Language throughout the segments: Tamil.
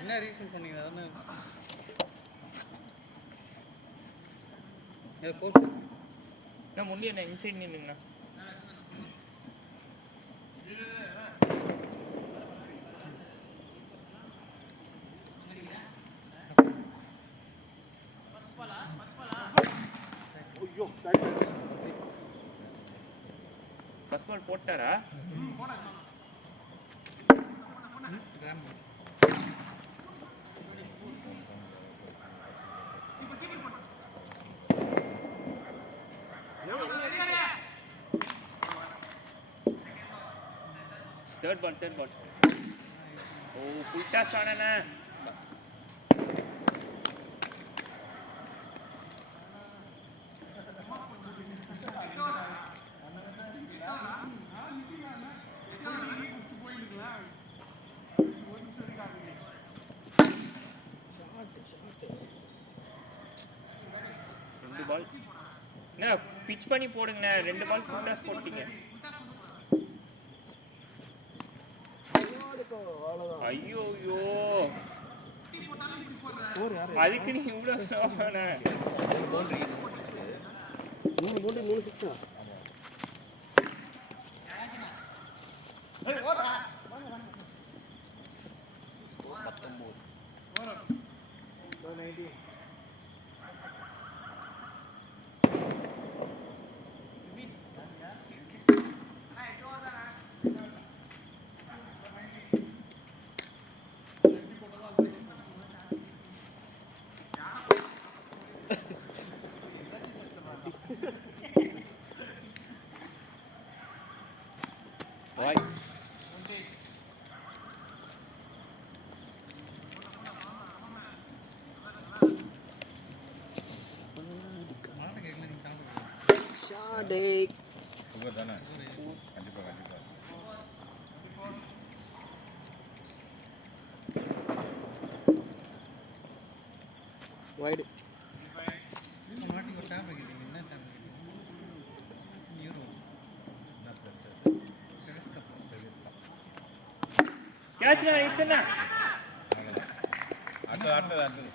என்ன ரீசன் பண்ணீங்க அதானே முன்னே என்ன இன்சைட் நின்னுங்கண்ணா ஃபர்ஸ்ட் பால் போட்டாரா third ball oh full toss ஆனனா ரெண்டு பால் என்ன பிட்ச் பண்ணி போடுங்க ரெண்டு பால் full toss போட்டீங்க ஐயோ அதுக்கு நீ இவ்வளவு ஸ்லோவான மூணு சிக்ஸா wide catch na itna attu 19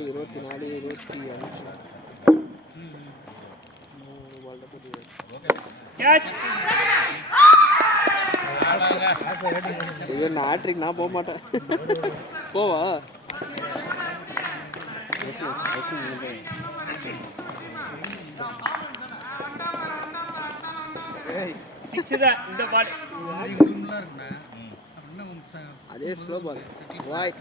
20 24 25 catch ஐயோ நான் ஹேட்ரிக் நான் போக மாட்டேன் போவா இந்த பால் அதே ஸ்லோ பால் வாய்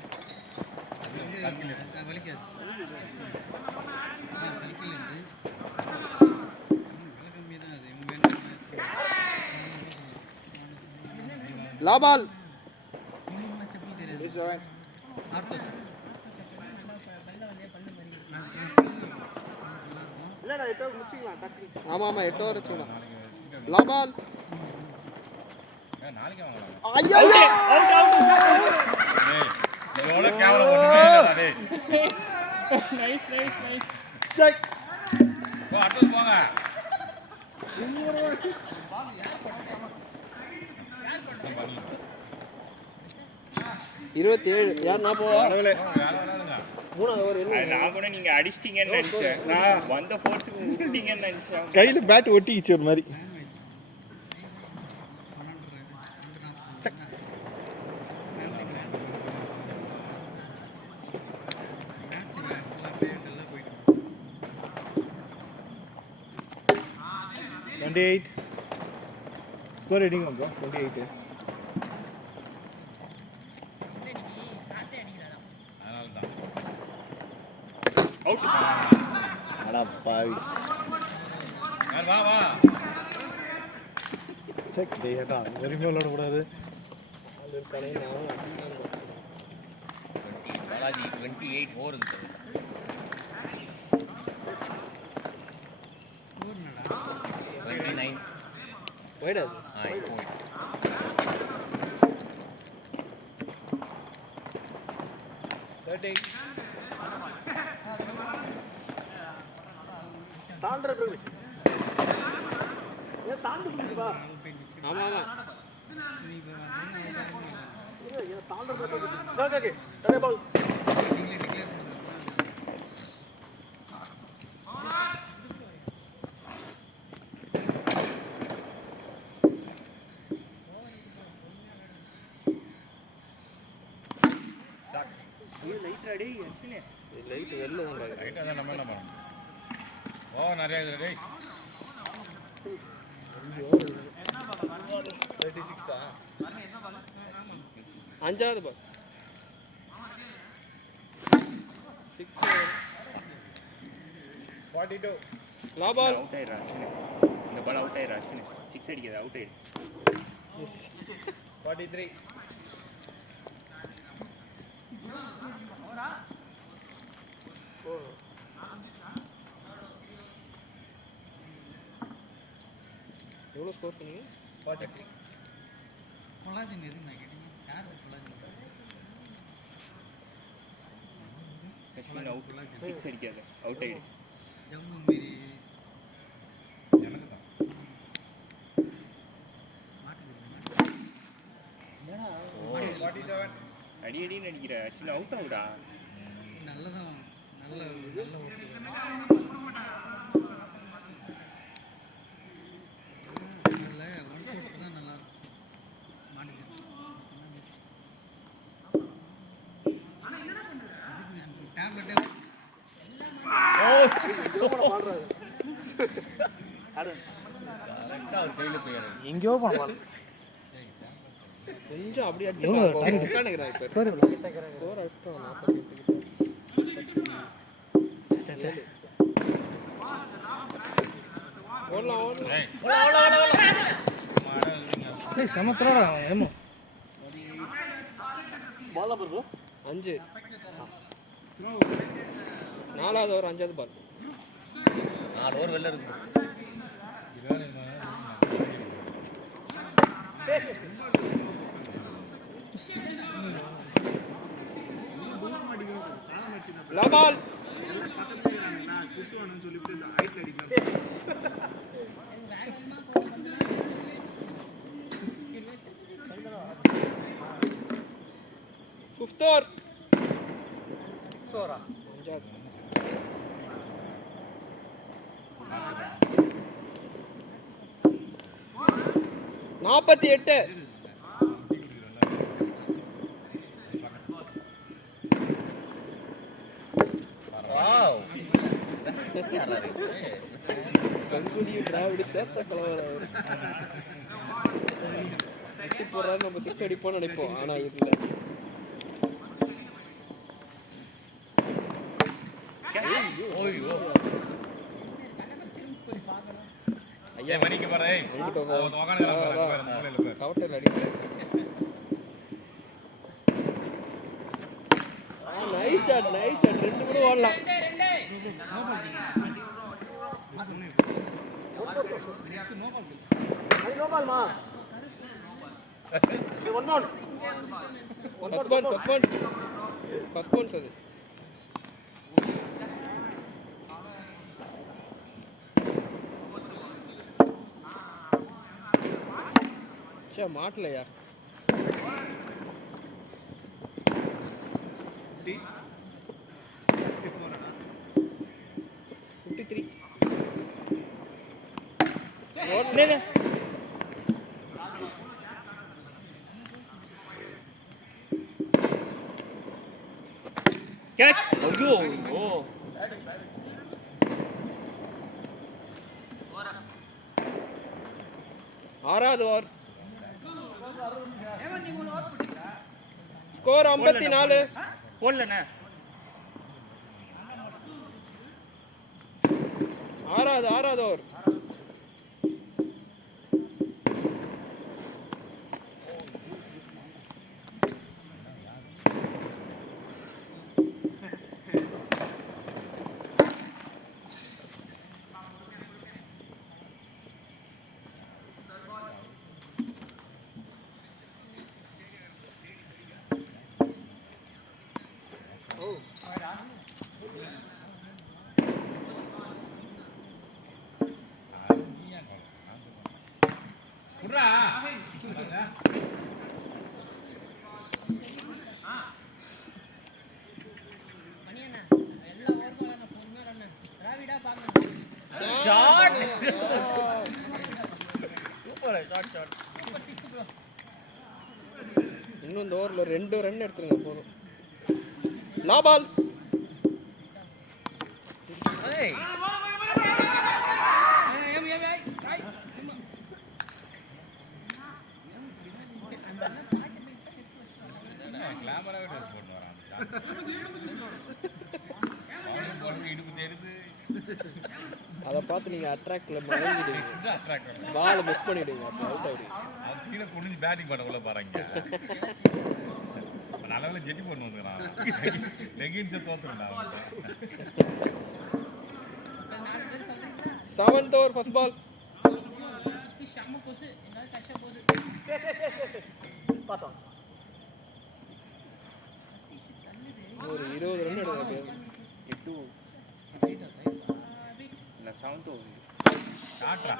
லா பால் ஆமா ஆமா 8 ஓவர் வச்சுக்கலாம் லா பால் ஐயோ அவுட் டேய் எவ்வளவு கேவலம் பண்ணுவீங்க டேய் நைஸ் செக் போ அட்டல் போங்க 27 யார் நான் போவா மூணாவது ஓவர் என்ன நான் கூட நீங்க அடிச்சிட்டீங்கன்னு நினைச்சேன் நான் வந்த ஃபோர்ஸ்க்கு விட்டீங்கன்னு நினைச்சேன் கையில பேட் ஒட்டிக்கிச்சு ஒரு மாதிரி Score reading bro 28 out அட பாவி யார் வா செக் டேடா வெரி விளையாட கூடாது அது கடையில பாலாஜி 28 ஓவர் இருக்கு 29. Wait a Point. 30. தாண்டற பிரவேஷ் ஏ தாண்டு புடிச்சுப்பா ஆமா ஆமா ஏ தாண்டற பிரவேஷ் ஓகே அரே பால் லைட் வெல்ல தான் லைட் அத நம்ம என்ன பண்ணணும் ஓ நிறைய இது டேய் 36 ஆ அஞ்சாவது பால் 6 42 லா பால் அவுட் ஆயிரா இந்த பால் அவுட் ஆயிரா 6 அடிக்குது அவுட் ஆயிடு 43 எவ்வளோ ஸ்கோர் பண்ணீங்க 43 கொலாஜின் எதுக்கு நான் கேட்டீங்க யார் கொலாஜின் கஷ்மீர் அவுட் 6 அடிக்காது அவுட் ஆயிடு ஜம்மு மீறி எனக்கு தான் அடி அடின்னு அடிக்கிற ஆக்சுவலி அவுட் ஆகுடா நல்லதான் நல்ல நல்ல ஓட்டு அதில் ஒன் ஃபோர்த் தான் நல்லா மாட்டிக்கிறேன் டேப்லெட்டே எங்கேயோ போவான் கொஞ்சம் அப்படி அடிச்சு உட்காந்துக்கிறேன் இப்போ ஸ்கோர் அடிச்சிட்டோம் 48 ஓடலாம் ஓடலாம் சமத்துறா ஏமோ பால் ப்ரோ 5 நாலாவது ஓவர் 5வது பால் 4 ஓவர் வெளில இருக்கு லா பால் ஃபிஃப்த் ஓவர் 48 வாவ் கங்குடியும் டிராவிடு சேர்த்த கலவரம் போறாரு நம்ம 6 அடிப்போம்னு நினைப்போம் ஆனா இல்ல ஓய்யோ ஐயா மணிக்கு பாரு கவட்டல் அடிக்கிறேன் நைஸ் ஷாட் ரெண்டு கூட ஓடலாம் ஃபர்ஸ்ட் அது மாட்டலையா 53 ஓடலே கேட்ச் ஐயோ ஓ ஆறாவது ஓவர் ஸ்கோர் 54 போடலண்ணே ஆறாவது ஓவர் ஷாட் சூப்பர் ஷாட் இன்னும் இந்த ஓவரில் 2 ரன் எடுத்துருங்க போதும். லா பால். ஏய் கிளாமராகவே ட்ரெஸ் போட்டு வரான் இடுப்பு தெரியுது அதை பார்த்து நீங்கள் அட்ராக்டில் மறந்துடுவீங்க, அட்ராக்ட் பாலை மிஸ் பண்ணிவிடுவீங்க, அப்போ அவுட் ஆகிடுவீங்க. அது கீழே குடிஞ்சு பேட்டிங் பண்ண உள்ள பாருங்க நல்ல ஜெட்டி போட்டு வந்துக்கிறான் லெகின்ஸை தோத்துருந்தா 7th over ஃபர்ஸ்ட் பால். ஒரு 20 ரன் எடுங்க. 8 இல்ல 7th over. ஷாட்ரா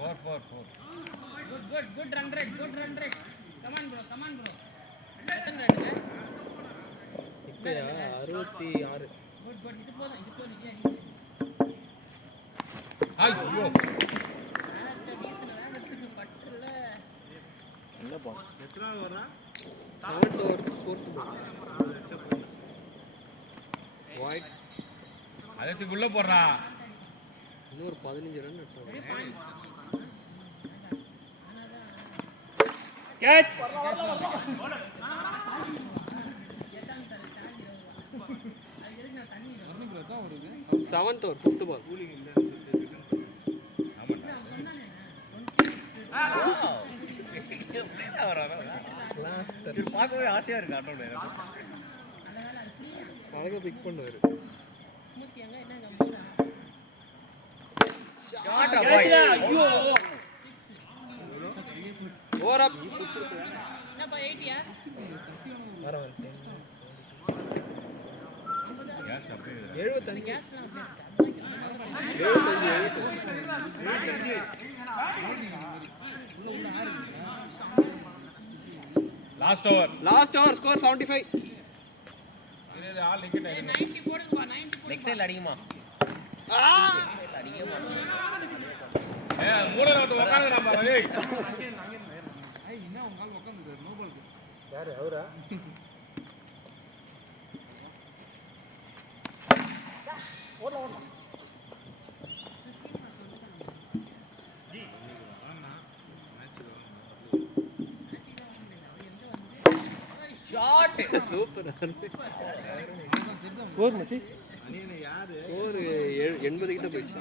4 Good run rate. Come on bro. எத்தனை ரன்? இப்பயா 66. Good. இது போதும் இல்லையா? ஐயோ என்ன பால்? எத்தனாவது வரா 7th over fourth ball. Wide. அதத்துக்கு உள்ள போடுறா இன்னும் ஒரு 15 ரன் எடுத்தாங்க. Catch. 7th over fifth ball. பார்க்கவே ஆசையா இருக்கு ஆட்டோட அழகா பிக் பண்ணுவாரு. ஷாட் பாய் ஐயோ ஓவர் அப். என்னப்பா 80 யார்? வர வந்துட்டேன். கேஷ் அப்படியே 75. கேஸ்லாம் 75. Last over last over score 75. இது ஆல் நிக்கெட் 90 போடுங்கப்பா 90 நெக்ஸ்ட் சைடுல அடிக்குமா மூணு வந்து உட்காந்துறான் பாரு ஏய் யாரு அவரா? Shot super. ஸ்கோர் மச்சி ஸ்கோர் 80 கிட்ட போயிடுச்சு.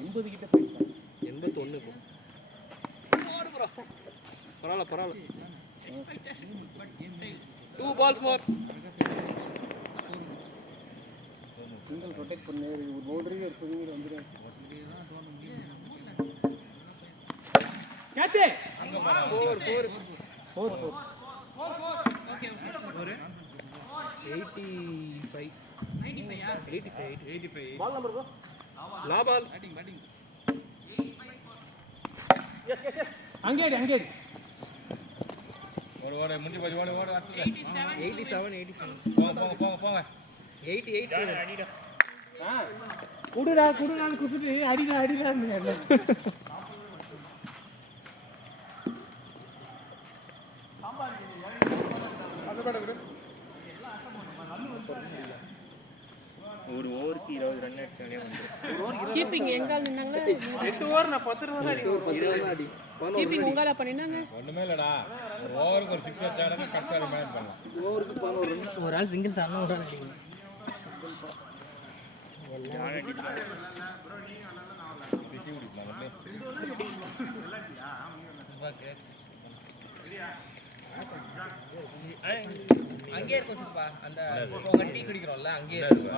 80 கிட்ட போயிட்டான். 81 இப்போ. பரவாயில்ல. 2 balls more. சிங்கிள் ரொட்டேட் பண்ணு, ஒரு பவுண்டரியே இருக்குங்க வந்துடும். கேட்ச். 4. 85. 95 யார்? 85. Ball number bro. லா பால். பேட்டிங் அங்கேடி ஓடு முந்தி போய் ஓடு அடுத்து 87. போங்க 88. அடிடா. குடுடான்னு குடுத்து அடிடா. ஒரு ஓவருக்கு 20 ரன் அடிச்சாலே வந்து கீப்பிங் எங்கால நின்னாங்க? 8 ஓவர் நான் 10 ரன் அடி. 10 ரன் அடி. கீப்பிங் உங்கால பண்ணினாங்க? ஒண்ணுமே இல்லடா ஒரு ஓவருக்கு ஒரு 6 வச்சாங்கன்னா கரெக்டா மேனேஜ் பண்ணலாம் ஓவருக்கு 11 ரன். ஒரு ஆள் சிங்கிள்ஸ் ஆனா ஒரு ஆள் அடிக்கணும். திட்டி விடுக்கலாம் வந்து அங்கே இருக்கும் சிப்பா அந்த உங்க டீ குடிக்கிறோம்ல அங்கே இருக்கு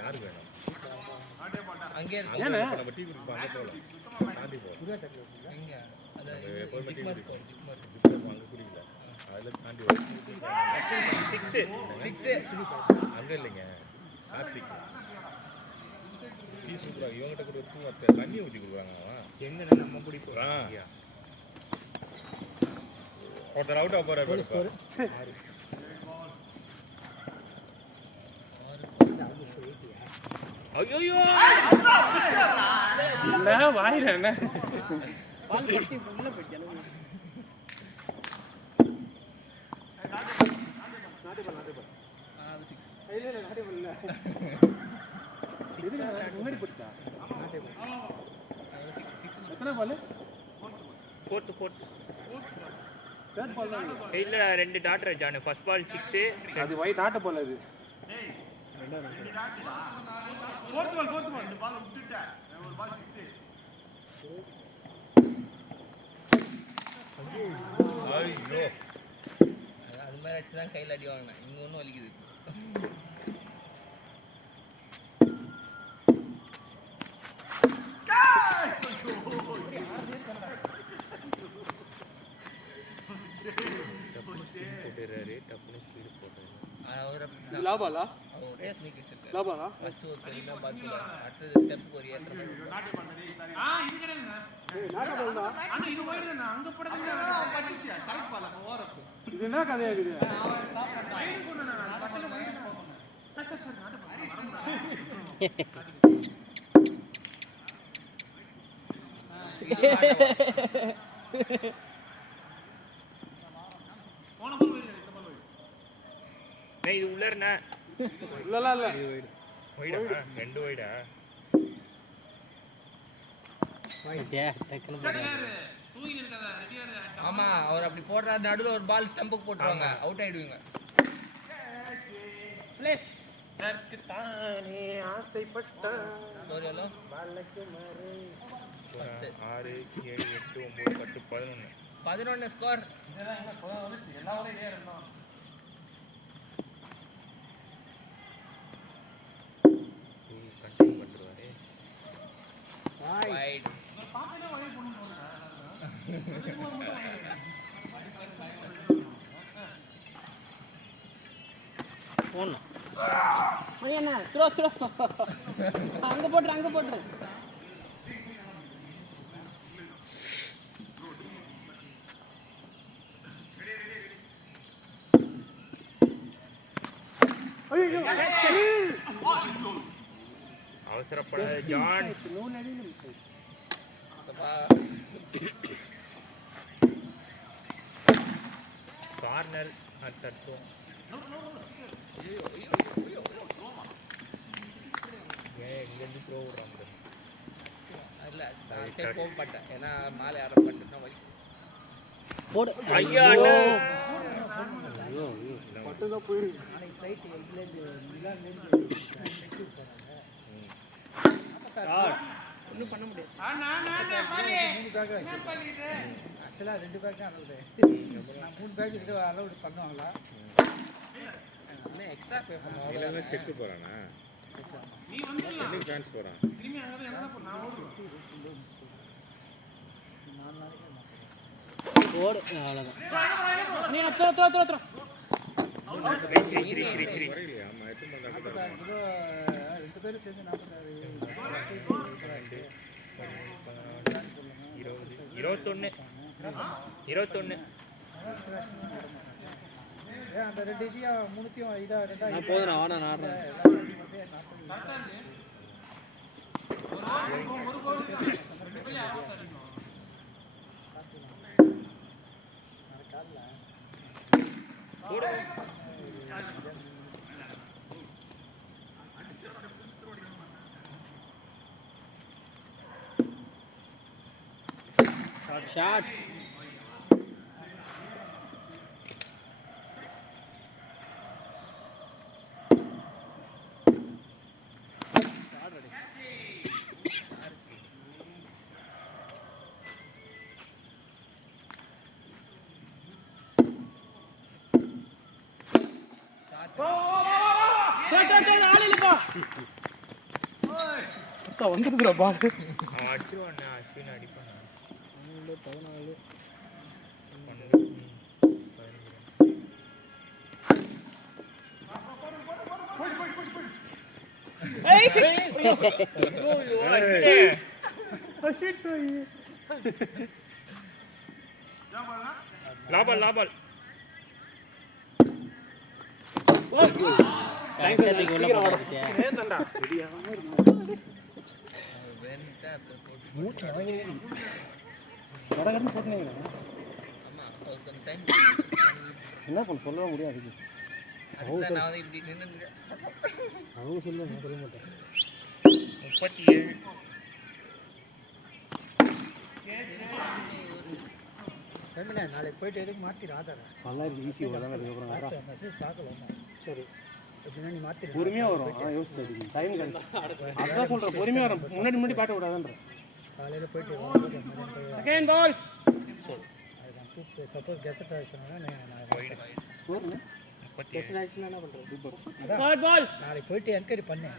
யாருக்கு வேணும் அங்கே இருக்கு நம்ம டீ குடிப்போம் அங்கே போகலாம் தாண்டி போகலாம் எங்க அது எப்போதுமே டீ குடிப்போம் அங்கே குடிக்கல அதில் தாண்டி 6 அங்கே இல்லைங்க கார்த்திக் டீ சூப்பராக இவங்ககிட்ட கொடுத்து தண்ணி ஊற்றி கொடுக்குறாங்க அவன் எங்க நம்ம குடிப்போம் ஒருத்தர் அவுட் ஆக போகிறார் ஐயோ வாயில என்ன இல்ல 2 டாட்டர் ஜானு ஃபர்ஸ்ட் பால் 6 அது ஒயிட் நாட்ட போல அது ஐயோ அது மாதிரி அடிச்சுதான் கையில் அடி வாங்கினேன் இங்கே ஒன்றும் வலிக்குது போட்டுறாரு டப்புனு ஸ்பீடு போட்டாரு அவர் லாபாலா அவர் டெக்னிக் வச்சிருக்காரு லாபாலா ஃபர்ஸ்ட் ஒரு தெரியுமா பார்த்துல அடுத்தது ஸ்டெப்புக்கு ஒரு ஏற்ற இது என்ன கதையா இருக்குது இது உள்ளறனா இல்ல வைடா 2 வைடா ஆமா அவர் அப்படி போடுறாரு நடுவில் ஒரு பால் ஸ்டம்புக்கு போட்டுருவாங்க அவுட் ஆயிடுவீங்க ஸ்கோர் எவ்வளோ 6 7 8 9 10 11 11 ஸ்கோர் கண்டினியூ பண்றாரு வைட் போடணும் என்ன த்ரோ அங்கே போட்டுரு அவசரப்படாத ஜான் கார்னர் தட்டுவோம் எங்கேருந்து த்ரோ விடுறாங்க இல்லை நான் சரி போக மாட்டேன் ஏன்னா மாலை யாரும் பண்ணிட்டு வலி போடு ஐயா மட்டும்தான் போயிருக்கு ஒன்றும் பண்ண முடியாது ஆக்சுவலாக 2 பேக் தான் அலவுடு நான் 3 பேக் இது அலவுடு பண்ணுவாங்களா இன்னும் எக்ஸ்ட்ரா பே பண்ணுவோம் எல்லாமே செக்கு போகிறானா என்னைக்கு ஃபேன்ஸ் போகிறான் போடு அவ்வளோதான் நீ த்ரோ குறையிலையா ஆமாம் எத்தனை பண்ணாங்க 2 பேரும் சேர்ந்து 21 ஏன் அந்த 2 இதையும் 3த்தையும் இதாக 2 நான் போதும் நான் வாடா நான் ஆடுறேன் ஷாட் வந்துருக்குறா பால் அவன் அடிச்சிருவான் அஸ்வின் அடிப்பான் 14 15 லாபால் லாபால் என்ன பண்ண சொல்ல முடியாது அதுக்கு நான் வந்து இப்படி நின்று அவங்க சொல்ல நான் சொல்ல மாட்டேன் 37 நாளைக்கு போயிட்டு எதுக்கு மாற்றிடு ஆதார நல்லா இருக்கு ஈஸி தானே அதுக்கப்புறம் மெசேஜ் பார்க்கலாம் சரி எப்படின்னா நீ மாற்றிடு பொறுமையாக வரும் ஆனால் யோசிச்சு டைம் கிடைக்கும் அதான் சொல்கிறேன் பொறுமையாக வரும் முன்னாடி பாட்ட விடாதுன்ற காலையில் போயிட்டு செகண்ட் பால் சப்போஸ் கெஸ்ட் ஆகிடுச்சுன்னா தேர்ட் பால் நாளைக்கு போயிட்டு என்கொயரி பண்ணேன்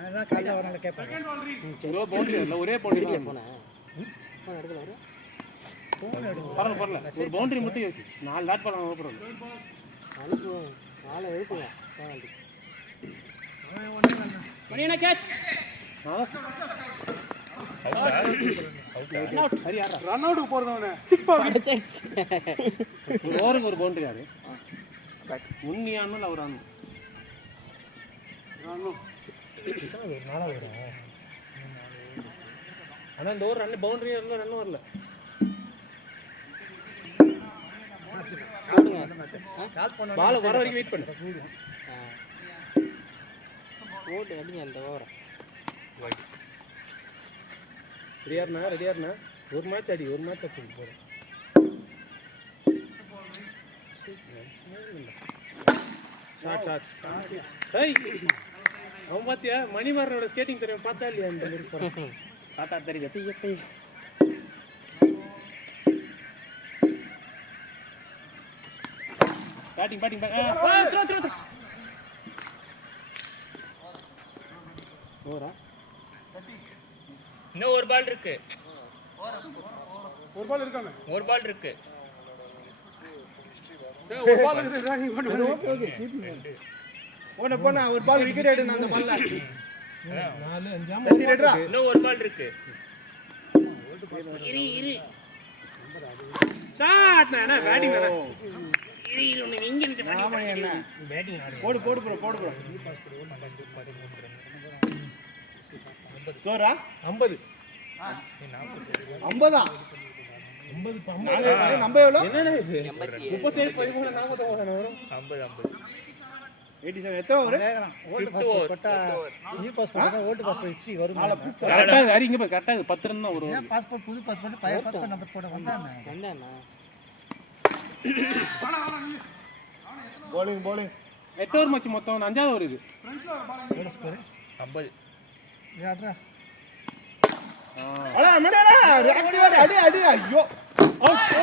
அதுதான் காலையில் வரனால கேட்பாங்க சரி பவுண்டரி இல்லை ஒரே பவுண்டரி தான் போனேன் ஃபோன் எடுக்கல வரும் பரவாயில்ல ஒரு பவுண்டரி மட்டும் யோசி 4 டாட் பால் ஓப்பறோம் நாளை எழுப்புவேன் மணியண்ணா கேட்ச் ரன் அவுட் போறதவனே ஒரு ஓவருக்கு ஒரு பவுண்டரி யாரு முன்னியான்னு அவர் ஆனும் ஆனால் இந்த ஓவர் ரன் பவுண்டரி இருந்தால் ரன் வரல பால் வர வரைக்கும் வெயிட் பண்ணு ஓட்டு அடிங்க அந்த ஓவரை ரெடியாருண்ணா ஒரு மேட்ச் அடி ஒரு மேட்ச் அடி போகிறேன் அவன் பார்த்தியா மணிமாறனோட ஸ்கேட்டிங் தெரியும் பார்த்தா இல்லையா இந்த மாதிரி தாத்தா தெரியும் எப்பை பேட்டிங் ஓவரா இன்னும் ஒரு பால் இருக்கு ஒரு பால் இருக்காங்க ஒரு பால் இருக்கு ஒரு பால் போனா ஒரு பால் விக்கெட் எடுங்க அந்த பால்ல 4 5 இன்னும் ஒரு பால் இருக்கு இரு ஷாட் நான் பேட்டிங் வேணா இரு ஒன்னு இங்க இருந்து ஆமா என்ன பேட்டிங் போடு ப்ரோ ஸ்கோரா 50 50 நம்ம எவ்வளோ என்னடா இது 37 13 49 வரும் 50 50 87 எத்தனை ஓவர் ஓட்டு பாஸ் போட்டா நியூ பாஸ் போட்டா ஓட்டு பாஸ் ஹிஸ்டரி வரும் கரெக்ட்டா ஹரி இங்க பாரு கரெக்ட்டா 10 ரன் தான் வரும் ஏன் பாஸ்போர்ட் புது பாஸ்போர்ட் பழைய பாஸ்போர்ட் நம்பர் போட வந்தானே bowling 8 ஓவர் மேட்ச் மொத்தம் 5வது ஓவர் இது எவ்வளவு ஸ்கோர் 50 யாரா அட மேடா ஆக்டிவ் அடி ஐயோ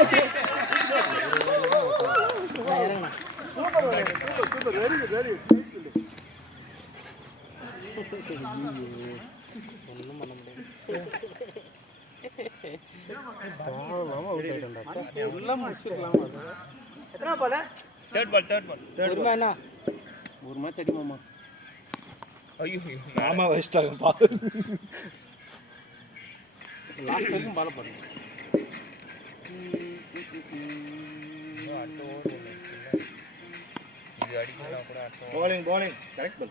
ஓகே சூப்பர் வெரி குட் ஒண்ணும் பண்ண முடியாது மாமா அவுட் ஆயிட்டான்டா எல்லாம் முடிச்சிரலாம் எத்தனை பால் தேர்ட் பால் என்ன ஒரு மேட்ச் அடி மாமா ஐயோ மாமா வச்சிட்டாங்க பால் லாஸ்ட் வரைக்கும் பால் போடுங்க இது அடிக்கலாம் கூட அர்த்தம் bowling கரெக்ட்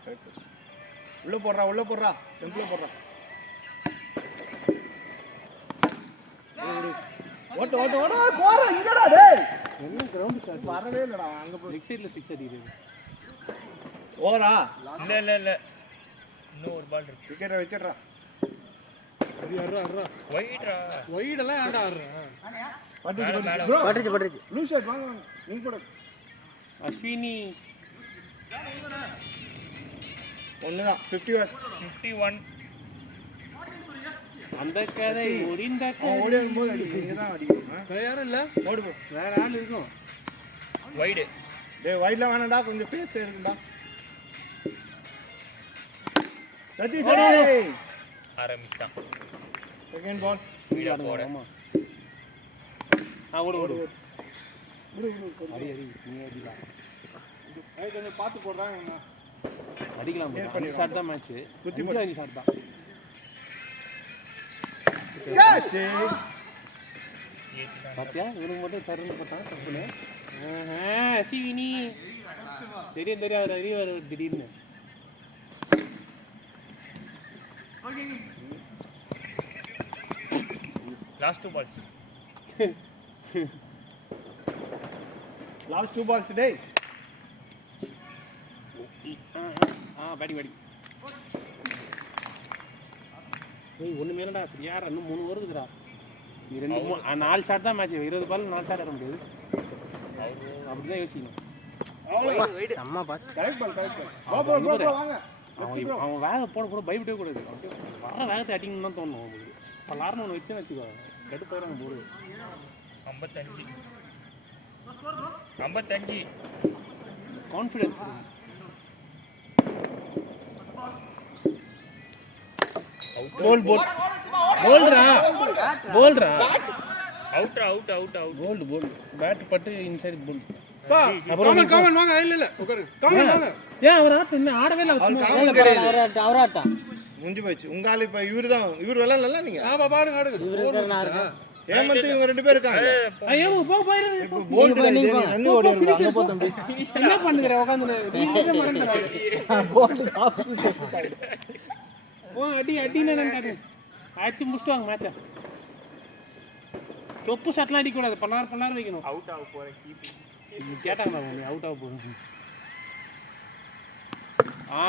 உள்ள போடுறா டெம்பிள்ல போடுறா ஓட்டு போற இங்கடா டேய் என்ன கிரவுண்ட் ஷாட் வரவே இல்லடா அங்க போய் லெக் சைடுல 6 அடிக்குது ஓவரா இல்ல இன்னும் ஒரு பால் இருக்கு விக்கெட்ரா அது அறா வைட் எல்லாம் ஏன்டா பட்டுச்சு ப்ளூ ஷர்ட் வாங்க நீங்க கூட அஸ்வினி ஒண்ணுதான் 51 அந்த கதை முடிந்த ஓடியும் போது நீங்க தான் அடிக்கணும் வேற யாரும் இல்ல ஓடு போ வேற ஆள் இருக்கும் வைட் டேய் வைட்ல வேணாம்டா கொஞ்சம் பேஸ் எடுங்கடா சதி ஆரம்பிச்சான் செகண்ட் பால் வீடியோ போட ஆமா ஓடு அடி நீ அடிடா கொஞ்சம் பார்த்து போடுறாங்க அடிக்கலாம் bro. 5 ஷாட் தான் மேட்ச். 5 ஷாட் தான். பாத்தியா இவனுக்கு மட்டும் தருன்னு பார்த்தா தப்புல. சீனி தெரியும் அவர் அறிவார் திடீர்னு. Last 2 balls. லாஸ்ட் 2 balls டேய். பேட்டிங். ஏய் ஒண்ணு மேலடா யார் இன்னும் 3 வருதுடா. நீ 4 ஷாட் தான் மேட்ச். 20 பால் 4 ஷாட் ஆட முடியாது. அப்படிதான் யோசிக்கணும். செம்ம பாஸ். கரெக்ட் பால். வாங்க. அவன் வேக போட பயப்படவே கூடாது. வர வேகத்தை அடிக்கணும்னு தான் தோணும் உங்களுக்கு. பல்லாருன்னு ஒன்று வச்சுன்னு வச்சுக்கோ கடுப்பாயிரம் போடு. 55 கான்ஃபிடன்ஸ். போல்ரா அவுட் போல்டு பேட் பட்டு இன்சைட் போல்டு. காமன் வாங்க இல்ல உட்காரு காமன் வாங்க. ஏன் அவர் ஆடவே இல்ல. அவர் ஆட்டா முடிஞ்சு போச்சு. உங்க ஆளு இப்ப இவர் விளையாடல நீங்க. ஆமா பாருங்க ஆடுங்க. ஏமாத்து இவங்க 2 பேர் இருக்காங்க. ஐயோ போ போயிரு. போல்டு ரன் ஓடி அங்க போ தம்பி. என்ன பண்ணுங்கற உட்கார்ந்து நீங்க போல்டு அடின்னு நினைக்காது. ஆச்சு முடிச்சிட்டு வாங்க மேட்ச. தொப்பு ஷாட்லாம் அடிக்க கூடாது. பண்ணார் வைக்கணும். அவுட் ஆக போற கீப்பிங் கேட்டாங்க நீ அவுட் ஆக போறீங்க.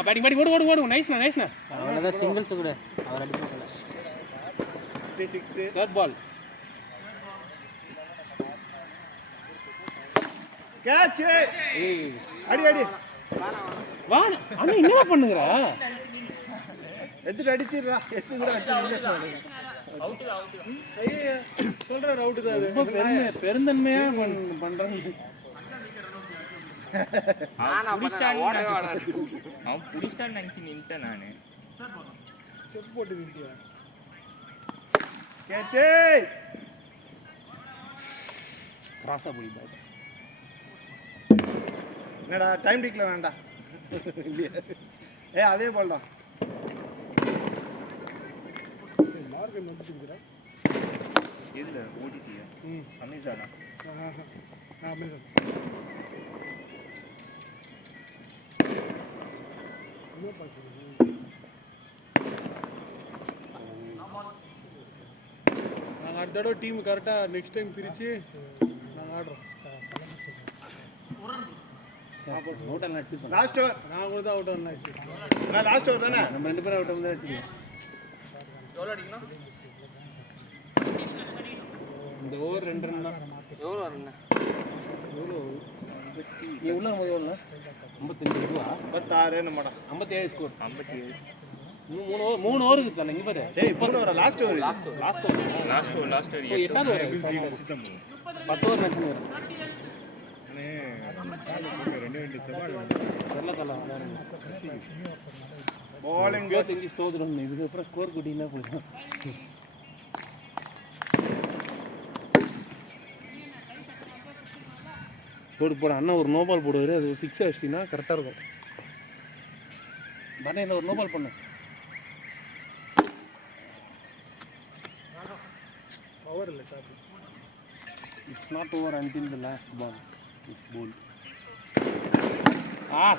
பேட்டிங் ஓடு. நைஸ்ண்ணா. அவ்வளவுதான் சிங்கிள்ஸ் கூட அவர் அடி போகல. 36 தேர்ட் பால். கேட்ச். ஏய் அடி. வா அண்ணா என்ன பண்ணுங்கடா? எடுத்து அடிச்சிரடா. அவுட் ஐயே சொல்றாரு அவுட் தான் அது. பெருந்தன்மையா பண்றாங்க. அவன் புடிச்சான்னு நினைச்சு நின்ட்டேன் நானு. செட் போட்டு நின்றியா? கேட்ச். கிராஸா போய் பாரு. என்னடா டைம் டிக்ல வேண்டாம். அதே பால் தான். மார்க்கெட் வந்துட்டுங்கடா. எதுல ஓடிட்டியா? அமேசானா? அமேசான். நாங்கள் அடுத்த தடவை டீம் கரெக்டாக நெக்ஸ்ட் டைம் பிரித்து நாங்கள் ஆடுறோம். லாஸ்ட் ஓவர் நான் கூட தான் அவுட் ஆச்சு. லாஸ்ட் ஓவர் தானே நம்ம 2 பேரும் அவுட் வந்து வச்சுக்கோங்க. எவ்வளவு அடிக்கணும்? இந்த ஓவர் 2 ரன் தான். எவ்வளவு வருங்க? நீ உள்ள எவ்வளோ 55 ரூபா 56 நம்மடா 57 ஸ்கோர் 57. 3 ஓவர் இருக்கு தானே இங்க பாரு. டேய் 3 ஓவர் லாஸ்ட் ஓவர். 8வது ஓவர் 10 ஓவர் மேட்ச் வரும். bowling இங்க ஸ்டோத்ரம் இது அப்புறம் ஸ்கோர் கூட்டினா போதும். போடு அண்ணா ஒரு நோ பால் போடுவாரு. அது 6 அடிச்சினா கரெக்டா இருக்கும். பனே இந்த ஒரு நோ பால் பண்ணு. பவர் இல்ல shot. It's not over until the last ball. It's ball.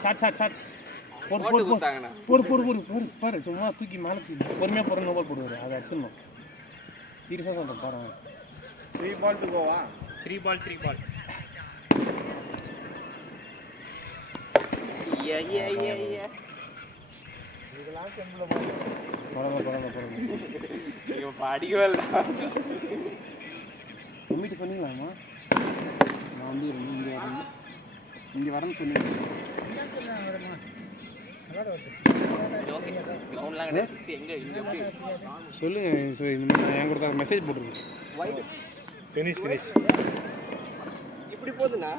Shot போடு பாரு சும்மா தூக்கி மேலே பொறுமையாக போகிற நோ பால் போடுவார். அதை அடிச்சிடணும். சீரியஸாக சொல்கிறேன் பாருங்க. 3 ball to go. 3 ball. மம்மிட்டு சொன்னீங்களாம்மா? நான் வந்து இங்கே வரேன்னு சொன்னீங்க. சொல்லுங்க. இந்த மாதிரி என் கொடுத்தா மெசேஜ் போட்டுருங்க. ஃபினிஷ் இப்படி போகுதுண்ணா.